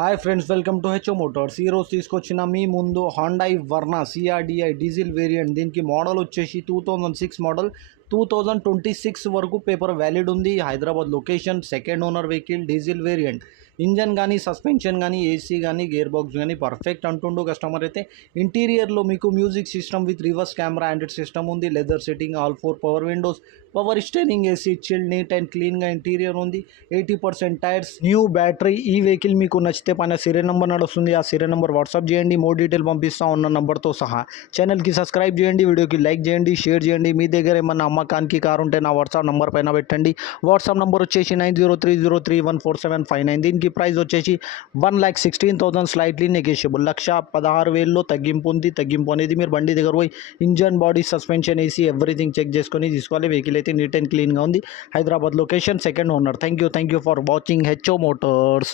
Hi friends, welcome to H O motors. ఈరోజు తీసుకొచ్చిన మీ ముందు Hyundai Verna CRDi diesel variant. దీనికి మోడల్ వచ్చేసి 2006 మోడల్. 2026 వరకు పేపర్ వ్యాలిడ్ ఉంది. Hyderabad location, second owner vehicle, diesel variant. Engine కానీ, సస్పెన్షన్ కానీ, ఏసీ కానీ, గేర్ బాక్స్ కానీ పర్ఫెక్ట్ అంటుండు కస్టమర్ అయితే. ఇంటీరియర్లో మీకు music system with reverse camera android system ఉంది. Leather setting, all 4 power windows, power steering, AC, chill, neat and క్లీన్గా ఇంటీరియర్ ఉంది. 80% టైర్స్, న్యూ బ్యాటరీ. ఈ వెహికల్ మీకు నచ్చితే పైన సీరియల్ నెంబర్ నడుస్తుంది, ఆ సీరియల్ నెంబర్ వాట్సాప్ చేయండి. మోర్ డీటెయిల్ పంపిస్తా ఉన్న నెంబర్తో సహా. ఛానల్కి సబ్స్క్రైబ్ చేయండి, వీడియోకి లైక్ చేయండి, షేర్ చేయండి. మీ దగ్గర ఏమన్నా అమ్మకానికి కారు ఉంటే నా వాట్సాప్ నెంబర్ పైన పెట్టండి. వాట్సాప్ నెంబర్ వచ్చేసి 9030314759. దీనికి ప్రైస్ వచ్చేసి 1,16,000, స్లైట్లీ నెగోషియబుల్. 1,16,000లో తగ్గింపు ఉంది. తగ్గింపు అనేది మీరు బండి దగ్గర పోయి engine, body, suspension, AC everything check చేసుకొని తీసుకోవాలి. వెహికల్ అయితే నీట్ అండ్ క్లీన్గా ఉంది. Hyderabad location, second owner. Thank you for watching HO Motors.